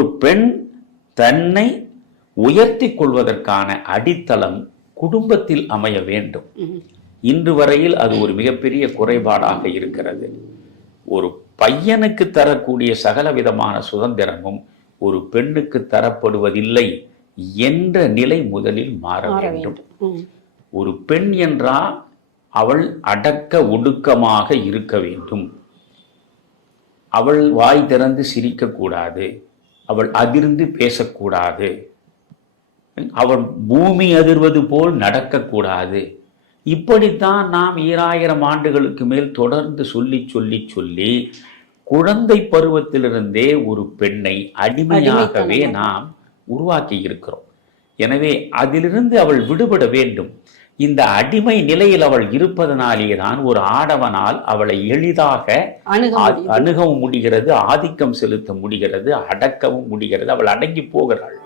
ஒரு பெண் தன்னை உயர்த்தி கொள்வதற்கான அடித்தளம் குடும்பத்தில் அமைய வேண்டும். இன்று வரையில் அது ஒரு மிகப்பெரிய குறைபாடாக இருக்கிறது. ஒரு பையனுக்கு தரக்கூடிய சகல விதமான சுதந்திரமும் ஒரு பெண்ணுக்கு தரப்படுவதில்லை என்ற நிலை முதலில் மாற வேண்டும். ஒரு பெண் என்றால் அவள் அடக்க ஒடுக்கமாக இருக்க வேண்டும். அவள் வாய் திறந்து சிரிக்கக்கூடாது அவள் அதிர்ந்து பேசக்கூடாது. அவள் பூமி அதிர்வது போல் நடக்கக்கூடாது. இப்படித்தான் நாம் ஈராயிரம் ஆண்டுகளுக்கு மேல் தொடர்ந்து சொல்லி சொல்லி சொல்லி குழந்தை பருவத்திலிருந்தே ஒரு பெண்ணை அடிமையாகவே. நாம் உருவாக்கி இருக்கிறோம். எனவே அதிலிருந்து அவள் விடுபட வேண்டும். இந்த அடிமை நிலையில் அவள் இருப்பதனாலேயே தான் ஒரு ஆடவனால் அவளை எளிதாக அணுகவும் முடிகிறது ஆதிக்கம் செலுத்த முடிகிறது அடக்கவும் முடிகிறது. அவள் அடங்கி போகிறாள்.